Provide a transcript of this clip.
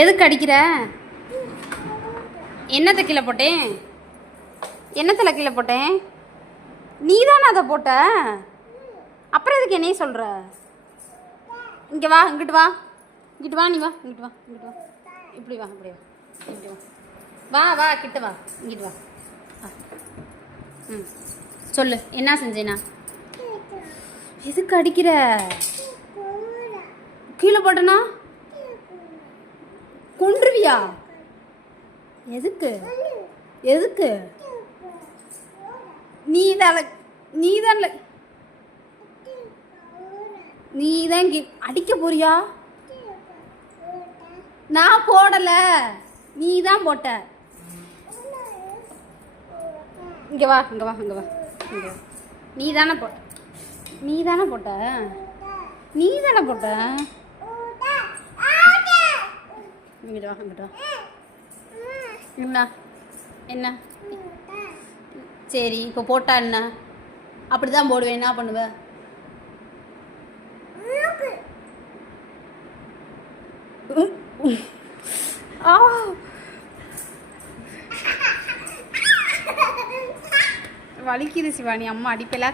எதுக்கு அடிக்கிற? என்னத்தை கீழே போட்டேன்? என்னத்தில் கீழே போட்டேன்? நீ தானே அதை போட்ட. அப்புறம் எதுக்கு என்னையே சொல்கிற? இங்கே வா, இங்கிட்டு வா, இங்கிட்டு வா, நீ வா, இங்கிட்டு வா, இங்கிட்டு வா, இப்படி வா, இப்படி வா, இப்படி வா, வா வா, கிட்ட வா, இங்கிட்டு வா. ம், சொல்லு, என்ன செஞ்சேனா? எதுக்கு அடிக்கிற? கீழே போட்டனா கொன்றுவியா? எதுக்கு? எதுக்கு? நீதான் அடிக்க போறியா? நான் போடல, நீ தான் போட்ட. இங்க வா, இங்க வா, இங்க வா, இங்க வா. நீ தானே போட்ட, நீ தானே போட்ட, நீ தானே போட்ட. இங்கிட்ட வா, இங்கிட்ட வா. என்ன என்ன? சரி, இப்போ போட்டா என்ன? அப்படி தான் போடுவேன். என்ன பண்ணுவேன்? வலிக்குது சிவானி, அம்மா அடிப்பல.